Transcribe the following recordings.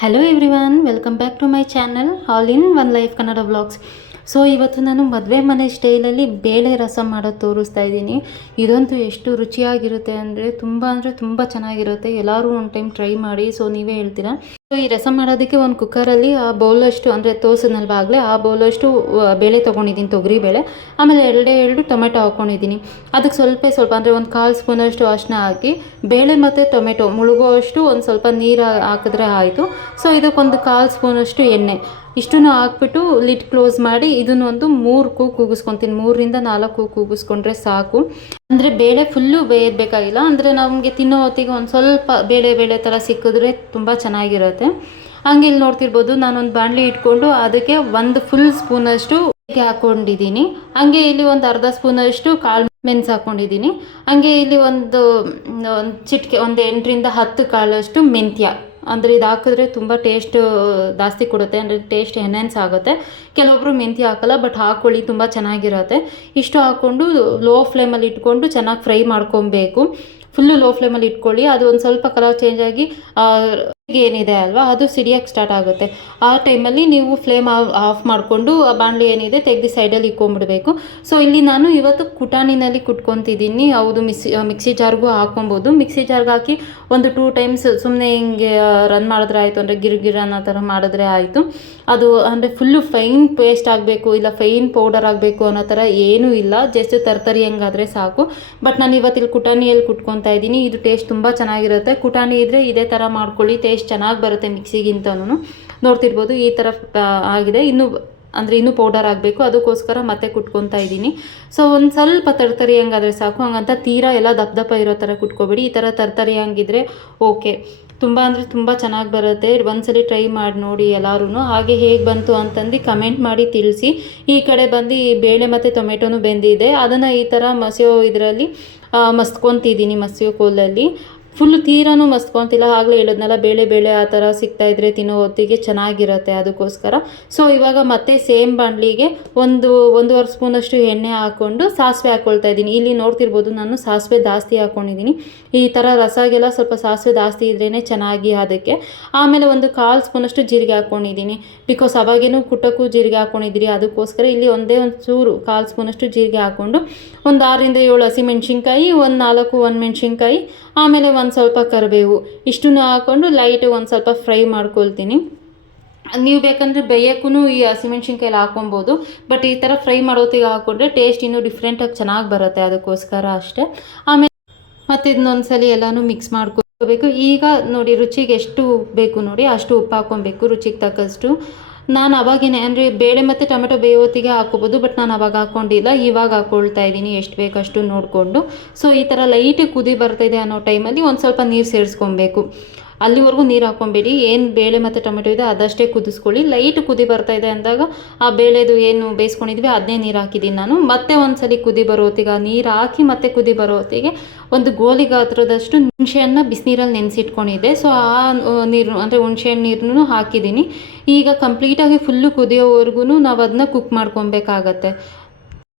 Hello everyone, welcome back to my channel all in one life Kannada vlogs. So ಇವತ್ತು ನಾನು ಮದುವೆ ಮನೆ ಸ್ಟೈಲಲ್ಲಿ ಬೇಳೆ ರಸಂ ಮಾಡೋದು ತೋರಿಸ್ತಾ ಇದ್ದೀನಿ. ಇದಂತೂ ಎಷ್ಟು ರುಚಿಯಾಗಿರುತ್ತೆ ಅಂದರೆ ತುಂಬ ಚೆನ್ನಾಗಿರುತ್ತೆ. ಎಲ್ಲರೂ ಒಂದು ಟೈಮ್ ಟ್ರೈ ಮಾಡಿ. ಸೊ ನೀವೇ ಹೇಳ್ತೀರಾ. ಸೊ ಈ ರಸಂ ಮಾಡೋದಕ್ಕೆ ಒಂದು ಕುಕ್ಕರಲ್ಲಿ ಆ ಬೌಲಷ್ಟು ಅಂದರೆ ತೋರಿಸಿದ್ನಲ್ವ ಆಗಲೇ, ಆ ಬೌಲಷ್ಟು ಬೇಳೆ ತೊಗೊಂಡಿದ್ದೀನಿ, ತೊಗರಿ ಬೇಳೆ. ಆಮೇಲೆ ಎರಡು ಟೊಮೆಟೊ ಹಾಕ್ಕೊಂಡಿದ್ದೀನಿ. ಅದಕ್ಕೆ ಸ್ವಲ್ಪ ಅಂದರೆ ಒಂದು 1/4 ಸ್ಪೂನಷ್ಟು ಅರಿಶಿನ ಹಾಕಿ ಬೇಳೆ ಮತ್ತು ಟೊಮೆಟೊ ಮುಳುಗುವಷ್ಟು ಒಂದು ಸ್ವಲ್ಪ ನೀರು ಹಾಕಿದ್ರೆ ಆಯಿತು. ಸೊ ಇದಕ್ಕೊಂದು 1/4 ಸ್ಪೂನಷ್ಟು ಎಣ್ಣೆ, ಇಷ್ಟನ್ನು ಹಾಕ್ಬಿಟ್ಟು ಲಿಡ್ ಕ್ಲೋಸ್ ಮಾಡಿ ಇದನ್ನೊಂದು 3 ಕೂಗಿಸ್ಕೊತೀನಿ. 3ರಿಂದ 4 ಕೂಗಿಸ್ಕೊಂಡ್ರೆ ಸಾಕು. ಅಂದರೆ ಬೇಳೆ ಫುಲ್ಲು ಬೇಯಬೇಕಾಗಿಲ್ಲ. ಅಂದರೆ ನಮಗೆ ತಿನ್ನೋ ಹೊತ್ತಿಗೆ ಒಂದು ಸ್ವಲ್ಪ ಬೇಳೆ ಥರ ಸಿಕ್ಕಿದ್ರೆ ತುಂಬ ಚೆನ್ನಾಗಿರುತ್ತೆ. ಹಂಗೆ ಇಲ್ಲಿ ನೋಡ್ತಿರ್ಬೋದು, ನಾನೊಂದು ಬಾಣಲಿ ಇಟ್ಕೊಂಡು ಅದಕ್ಕೆ 1 ಫುಲ್ ಸ್ಪೂನಷ್ಟು ಹಾಕ್ಕೊಂಡಿದ್ದೀನಿ. ಹಂಗೆ ಇಲ್ಲಿ ಒಂದು ಅರ್ಧ ಸ್ಪೂನಷ್ಟು ಕಾಳು ಮೆಣಸು ಹಾಕ್ಕೊಂಡಿದ್ದೀನಿ. ಹಂಗೆ ಇಲ್ಲಿ ಒಂದು ಚಿಟಿಕೆ 8ರಿಂದ 10 ಕಾಳಷ್ಟು ಮೆಂತ್ಯ. ಅಂದರೆ ಇದು ಹಾಕಿದ್ರೆ ತುಂಬ ಟೇಸ್ಟ್ ಜಾಸ್ತಿ ಕೊಡುತ್ತೆ, ಅಂದರೆ ಟೇಸ್ಟ್ ಎನ್ಹ್ಯಾನ್ಸ್ ಆಗುತ್ತೆ. ಕೆಲವೊಬ್ಬರು ಮೆಂತ್ಯ ಹಾಕಲ್ಲ, ಬಟ್ ಹಾಕ್ಕೊಳ್ಳಿ, ತುಂಬ ಚೆನ್ನಾಗಿರುತ್ತೆ. ಇಷ್ಟು ಹಾಕ್ಕೊಂಡು ಲೋ ಫ್ಲೇಮಲ್ಲಿ ಇಟ್ಕೊಂಡು ಚೆನ್ನಾಗಿ ಫ್ರೈ ಮಾಡ್ಕೊಬೇಕು. ಫುಲ್ಲು ಲೋ ಫ್ಲೇಮಲ್ಲಿ ಇಟ್ಕೊಳ್ಳಿ. ಅದು ಒಂದು ಸ್ವಲ್ಪ ಕಲರ್ ಚೇಂಜ್ ಆಗಿ ಏನಿದೆ ಅಲ್ವಾ, ಅದು ಸಿಡಿಯೋಕ್ಕೆ ಸ್ಟಾರ್ಟ್ ಆಗುತ್ತೆ. ಆ ಟೈಮಲ್ಲಿ ನೀವು ಫ್ಲೇಮ್ ಆಫ್ ಮಾಡಿಕೊಂಡು ಆ ಬಾಣಲಿ ಏನಿದೆ ತೆಗೆದು ಸೈಡಲ್ಲಿ ಇಕ್ಕೊಂಬಿಡಬೇಕು. ಸೊ ಇಲ್ಲಿ ನಾನು ಇವತ್ತು ಕುಟಾಣಿನಲ್ಲಿ ಕುಟ್ಕೊತಿದ್ದೀನಿ. ಹೌದು, ಮಿಕ್ಸಿ ಜಾರ್ಗೂ ಹಾಕೊಬೋದು. ಮಿಕ್ಸಿ ಜಾರ್ಗೆ ಹಾಕಿ ಒಂದು 2 ಟೈಮ್ಸ್ ಸುಮ್ಮನೆ ಹಿಂಗೆ ರನ್ ಮಾಡಿದ್ರೆ ಆಯಿತು. ಅಂದರೆ ಗಿರ್ ಅನ್ನೋ ಥರ ಮಾಡಿದ್ರೆ ಆಯಿತು. ಅದು ಅಂದರೆ ಫುಲ್ಲು ಫೈನ್ ಪೇಸ್ಟ್ ಆಗಬೇಕು, ಇಲ್ಲ ಫೈನ್ ಪೌಡರ್ ಆಗಬೇಕು ಅನ್ನೋ ಥರ ಏನೂ ಇಲ್ಲ. ಜಸ್ಟ್ ತರ್ತರಿ ಹೆಂಗಾದರೆ ಸಾಕು. ಬಟ್ ನಾನು ಇವತ್ತಿಲ್ಲಿ ಕುಟಾಣಿಯಲ್ಲಿ ಕುಟ್ಕೊತಾ ಇದ್ದೀನಿ. ಇದು ಟೇಸ್ಟ್ ತುಂಬ ಚೆನ್ನಾಗಿರುತ್ತೆ. ಕುಟಾಣಿ ಇದ್ದರೆ ಇದೇ ಥರ ಮಾಡ್ಕೊಳ್ಳಿ, ಟೇಸ್ಟ್ ಚೆನ್ನಾಗಿ ಬರುತ್ತೆ ಮಿಕ್ಸಿಗಿಂತನೂ. ನೋಡ್ತಿರ್ಬೋದು, ಈ ಥರ ಆಗಿದೆ. ಇನ್ನೂ ಪೌಡರ್ ಆಗಬೇಕು, ಅದಕ್ಕೋಸ್ಕರ ಮತ್ತೆ ಕುಟ್ಕೊತಾ ಇದ್ದೀನಿ. ಸೊ ಒಂದು ಸ್ವಲ್ಪ ತರ್ತರಿ ಹಂಗಾದರೆ ಸಾಕು. ಹಂಗಂತ ತೀರಾ ಎಲ್ಲ ದಪ್ಪ ಇರೋ ಥರ ಕುಟ್ಕೋಬೇಡಿ. ಈ ಥರ ತರ್ತರಿ ಹಂಗಿದ್ರೆ ಓಕೆ. ತುಂಬ ಚೆನ್ನಾಗಿ ಬರುತ್ತೆ. ಒಂದ್ಸಲಿ ಟ್ರೈ ಮಾಡಿ ನೋಡಿ ಎಲ್ಲರೂ. ಹಾಗೆ ಹೇಗೆ ಬಂತು ಅಂತಂದು ಕಮೆಂಟ್ ಮಾಡಿ ತಿಳಿಸಿ. ಈ ಕಡೆ ಬಂದು ಬೇಳೆ ಮತ್ತು ಟೊಮೆಟೊನೂ ಬೆಂದಿದೆ. ಅದನ್ನು ಈ ಥರ ಮಸಿಯೋ ಇದರಲ್ಲಿ ಮಸ್ತ್ಕೊತಿದ್ದೀನಿ, ಮಸಿಯೋ ಕೋಲಲ್ಲಿ. ಫುಲ್ ತೀರನೂ ಮಸ್ತ್ಕೊತಿಲ್ಲ. ಆಗಲೇ ಹೇಳಿದ್ನಲ್ಲ, ಬೇಳೆ ಆ ಥರ ಸಿಗ್ತಾಯಿದ್ರೆ ತಿನ್ನೋ ಹೊತ್ತಿಗೆ ಚೆನ್ನಾಗಿರುತ್ತೆ, ಅದಕ್ಕೋಸ್ಕರ. ಸೊ ಇವಾಗ ಮತ್ತೆ ಸೇಮ್ ಬಾಣಲಿಗೆ 1.5 ಸ್ಪೂನಷ್ಟು ಎಣ್ಣೆ ಹಾಕ್ಕೊಂಡು ಸಾಸಿವೆ ಹಾಕ್ಕೊಳ್ತಾ ಇದ್ದೀನಿ. ಇಲ್ಲಿ ನೋಡ್ತಿರ್ಬೋದು, ನಾನು ಸಾಸಿವೆ ಜಾಸ್ತಿ ಹಾಕ್ಕೊಂಡಿದ್ದೀನಿ. ಈ ಥರ ರಸಗೆಲ್ಲ ಸ್ವಲ್ಪ ಸಾಸಿವೆ ಜಾಸ್ತಿ ಇದ್ರೇ ಚೆನ್ನಾಗಿ ಅದಕ್ಕೆ. ಆಮೇಲೆ ಒಂದು 1/4 ಸ್ಪೂನಷ್ಟು ಜೀರಿಗೆ ಹಾಕ್ಕೊಂಡಿದ್ದೀನಿ. ಬಿಕಾಸ್ ಅವಾಗೇನು ಕುಟ್ಟಕ್ಕೂ ಜೀರಿಗೆ ಹಾಕ್ಕೊಂಡಿದ್ದೀರಿ, ಅದಕ್ಕೋಸ್ಕರ ಇಲ್ಲಿ ಒಂದೇ ಒಂದು ಚೂರು 1/4 ಸ್ಪೂನಷ್ಟು ಜೀರಿಗೆ ಹಾಕ್ಕೊಂಡು ಒಂದು 6ರಿಂದ 7 ಹಸಿಮೆಣ್ಸಿನ್ಕಾಯಿ, ಒಂದು 4 ಒಣಮೆಣ್ಸಿನ್ಕಾಯಿ, ಆಮೇಲೆ ಒಂದು ಸ್ವಲ್ಪ ಕರಿಬೇವು, ಇಷ್ಟನ್ನು ಹಾಕ್ಕೊಂಡು ಲೈಟ್ ಒಂದು ಸ್ವಲ್ಪ ಫ್ರೈ ಮಾಡ್ಕೊಳ್ತೀನಿ. ನೀವು ಬೇಕಂದರೆ ಬೇಯೋಕ್ಕೂ ಈ ಹಸಿಮೆಣ್ಸಿನ್ಕಾಯಲ್ಲಿ ಹಾಕ್ಕೊಬೋದು. ಬಟ್ ಈ ಥರ ಫ್ರೈ ಮಾಡೋತ್ತಿಗೆ ಹಾಕ್ಕೊಂಡ್ರೆ ಟೇಸ್ಟ್ ಇನ್ನೂ ಡಿಫ್ರೆಂಟಾಗಿ ಚೆನ್ನಾಗಿ ಬರುತ್ತೆ, ಅದಕ್ಕೋಸ್ಕರ ಅಷ್ಟೇ. ಆಮೇಲೆ ಮತ್ತು ಇದನ್ನೊಂದ್ಸಲಿ ಎಲ್ಲನೂ ಮಿಕ್ಸ್ ಮಾಡ್ಕೋಬೇಕು. ಈಗ ನೋಡಿ, ರುಚಿಗೆ ಎಷ್ಟು ಬೇಕು ನೋಡಿ ಅಷ್ಟು ಉಪ್ಪು ಹಾಕ್ಕೊಬೇಕು, ರುಚಿಗೆ ತಕ್ಕಷ್ಟು. ನಾನು ಅವಾಗೇನೆ ಅಂದರೆ ಬೇಳೆ ಮತ್ತು ಟೊಮೆಟೊ ಬೇಯೋತ್ತಿಗೆ ಹಾಕ್ಕೋಬೋದು, ಬಟ್ ನಾನು ಅವಾಗ ಹಾಕ್ಕೊಂಡಿಲ್ಲ, ಇವಾಗ ಹಾಕ್ಕೊಳ್ತಾ ಇದ್ದೀನಿ ಎಷ್ಟು ಬೇಕಷ್ಟು ನೋಡಿಕೊಂಡು. ಸೊ ಈ ಥರ ಲೈಟಿಗೆ ಕುದಿ ಬರ್ತಾಯಿದೆ ಅನ್ನೋ ಟೈಮಲ್ಲಿ ಒಂದು ಸ್ವಲ್ಪ ನೀರು ಸೇರಿಸ್ಕೊಬೇಕು. ಅಲ್ಲಿವರೆಗೂ ನೀರು ಹಾಕ್ಕೊಬೇಡಿ. ಏನು ಬೇಳೆ ಮತ್ತು ಟೊಮೆಟೊ ಇದೆ ಅದಷ್ಟೇ ಕುದಿಸ್ಕೊಳ್ಳಿ. ಲೈಟ್ ಕುದಿ ಬರ್ತಾಯಿದೆ ಅಂದಾಗ ಆ ಬೇಳೆದು ಏನು ಬೇಯಿಸ್ಕೊಂಡಿದ್ವಿ ಅದನ್ನೇ ನೀರು ಹಾಕಿದ್ದೀನಿ ನಾನು. ಮತ್ತೆ ಒಂದು ಸಲ ಕುದಿ ಬರೋ ಹೊತ್ತಿಗೆ ಆ ನೀರು ಹಾಕಿ ಮತ್ತೆ ಕುದಿ ಬರೋ ಹೊತ್ತಿಗೆ ಒಂದು ಗೋಲಿ ಗಾತ್ರದಷ್ಟು ಹುಣಸೆಹಣ್ಣು ಬಿಸಿನೀರಲ್ಲಿ ನೆನೆಸಿಟ್ಕೊಂಡಿದ್ದೆ. ಸೊ ಆ ನೀರು ಅಂದರೆ ಹುಣಸೆಹಣ್ಣು ನೀರನ್ನು ಹಾಕಿದ್ದೀನಿ. ಈಗ ಕಂಪ್ಲೀಟಾಗಿ ಫುಲ್ಲು ಕುದಿಯೋವರೆಗೂ ನಾವು ಅದನ್ನ ಕುಕ್ ಮಾಡ್ಕೊಬೇಕಾಗತ್ತೆ.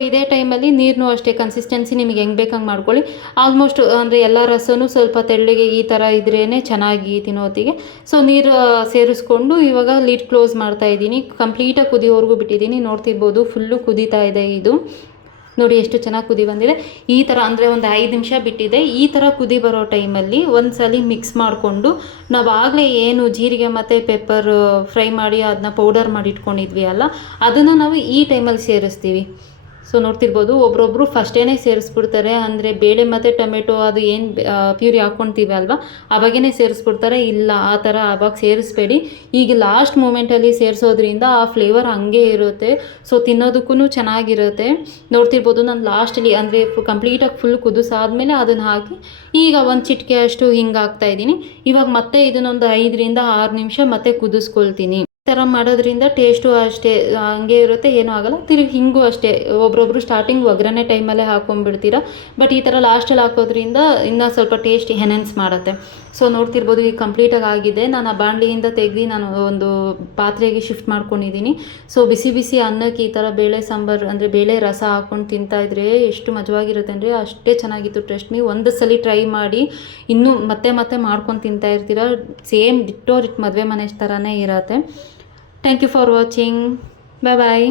ಇದೇ ಟೈಮಲ್ಲಿ ನೀರನ್ನು ಅಷ್ಟೇ ಕನ್ಸಿಸ್ಟೆನ್ಸಿ ನಿಮಗೆ ಹೆಂಗೆ ಬೇಕಂಗೆ ಮಾಡ್ಕೊಳ್ಳಿ. ಆಲ್ಮೋಸ್ಟ್ ಅಂದರೆ ಎಲ್ಲ ರಸನೂ ಸ್ವಲ್ಪ ತೆಳ್ಳಗೆ ಈ ಥರ ಇದ್ರೇ ಚೆನ್ನಾಗಿ ತಿನ್ನೋತ್ತಿಗೆ. ಸೊ ನೀರು ಸೇರಿಸ್ಕೊಂಡು ಇವಾಗ ಲಿಡ್ ಕ್ಲೋಸ್ ಮಾಡ್ತಾ ಇದ್ದೀನಿ. ಕಂಪ್ಲೀಟಾಗಿ ಕುದಿಯೋವರೆಗೂ ಬಿಟ್ಟಿದ್ದೀನಿ. ನೋಡ್ತಿರ್ಬೋದು, ಫುಲ್ಲು ಕುದೀತಾ ಇದೆ. ಇದು ನೋಡಿ ಎಷ್ಟು ಚೆನ್ನಾಗಿ ಕುದಿ ಬಂದಿದೆ. ಈ ಥರ ಅಂದರೆ ಒಂದು 5 ನಿಮಿಷ ಬಿಟ್ಟಿದೆ. ಈ ಥರ ಕುದಿ ಬರೋ ಟೈಮಲ್ಲಿ ಒಂದು ಸಲ ಮಿಕ್ಸ್ ಮಾಡಿಕೊಂಡು ನಾವು ಆಗಲೇ ಏನು ಜೀರಿಗೆ ಮತ್ತು ಪೆಪ್ಪರ್ ಫ್ರೈ ಮಾಡಿ ಅದನ್ನ ಪೌಡರ್ ಮಾಡಿ ಇಟ್ಕೊಂಡಿದ್ವಿ ಅಲ್ಲ, ಅದನ್ನು ನಾವು ಈ ಟೈಮಲ್ಲಿ ಸೇರಿಸ್ತೀವಿ. ಸೊ ನೋಡ್ತಿರ್ಬೋದು, ಒಬ್ರೊಬ್ಬರು ಫಸ್ಟೇ ಸೇರಿಸ್ಬಿಡ್ತಾರೆ. ಅಂದರೆ ಬೇಳೆ ಮತ್ತು ಟೊಮೆಟೊ ಅದು ಏನು ಪ್ಯೂರಿ ಹಾಕ್ಕೊತೀವಿ ಅಲ್ವಾ, ಅವಾಗೇ ಸೇರಿಸ್ಬಿಡ್ತಾರೆ. ಇಲ್ಲ, ಆ ಥರ ಅವಾಗ ಸೇರಿಸ್ಬೇಡಿ. ಈಗ ಲಾಸ್ಟ್ ಮೂಮೆಂಟಲ್ಲಿ ಸೇರಿಸೋದ್ರಿಂದ ಆ ಫ್ಲೇವರ್ ಹಂಗೆ ಇರುತ್ತೆ. ಸೊ ತಿನ್ನೋದಕ್ಕೂ ಚೆನ್ನಾಗಿರುತ್ತೆ. ನೋಡ್ತಿರ್ಬೋದು, ನಾನು ಲಾಸ್ಟಲ್ಲಿ ಅಂದರೆ ಕಂಪ್ಲೀಟಾಗಿ ಫುಲ್ ಕುದಿಸಾದ್ಮೇಲೆ ಅದನ್ನು ಹಾಕಿ ಈಗ ಒಂದು ಚಿಟಿಕೆ ಅಷ್ಟು ಹಿಂಗೆ ಹಾಕ್ತಾಯಿದ್ದೀನಿ. ಇವಾಗ ಮತ್ತೆ ಇದನ್ನೊಂದು 5ರಿಂದ 6 ನಿಮಿಷ ಮತ್ತೆ ಕುದಿಸ್ಕೊಳ್ತೀನಿ. ಥರ ಮಾಡೋದ್ರಿಂದ ಟೇಸ್ಟು ಅಷ್ಟೇ ಹಂಗೆ ಇರುತ್ತೆ, ಏನೂ ಆಗೋಲ್ಲ. ತಿರುಗಿ ಹಿಂಗೂ ಅಷ್ಟೇ, ಒಬ್ರೊಬ್ರು ಸ್ಟಾರ್ಟಿಂಗ್ ಒಗ್ಗರಣೆ ಟೈಮಲ್ಲೇ ಹಾಕೊಂಡ್ಬಿಡ್ತೀರಾ, ಬಟ್ ಈ ಥರ ಲಾಸ್ಟಲ್ಲಿ ಹಾಕೋದ್ರಿಂದ ಇನ್ನೂ ಸ್ವಲ್ಪ ಟೇಸ್ಟ್ ಎನ್ಹ್ಯಾನ್ಸ್ ಮಾಡುತ್ತೆ. ಸೊ ನೋಡ್ತಿರ್ಬೋದು, ಈಗ ಕಂಪ್ಲೀಟಾಗಿ ಆಗಿದೆ. ನಾನು ಆ ಬಾಣಲಿಯಿಂದ ತೆಗೆದು ನಾನು ಒಂದು ಪಾತ್ರೆಗೆ ಶಿಫ್ಟ್ ಮಾಡ್ಕೊಂಡಿದ್ದೀನಿ. ಸೊ ಬಿಸಿ ಬಿಸಿ ಅನ್ನಕ್ಕೆ ಈ ಥರ ಬೇಳೆ ಸಾಂಬಾರು ಅಂದರೆ ಬೇಳೆ ರಸ ಹಾಕ್ಕೊಂಡು ತಿಂತಾಯಿದ್ರೆ ಎಷ್ಟು ಮಜವಾಗಿರುತ್ತೆ ಅಂದರೆ ಅಷ್ಟೇ ಚೆನ್ನಾಗಿತ್ತು. ಟ್ರಸ್ಟ್ ಮೀ, ಒಂದು ಸಲ ಟ್ರೈ ಮಾಡಿ ಇನ್ನೂ ಮತ್ತೆ ಮತ್ತೆ ಮಾಡ್ಕೊಂಡು ತಿಂತಾ ಇರ್ತೀರ. ಸೇಮ್ ಡಿಟ್ಟೋ ಮದುವೆ ಮನೆ ಥರನೇ ಇರುತ್ತೆ. Thank you for watching. Bye bye.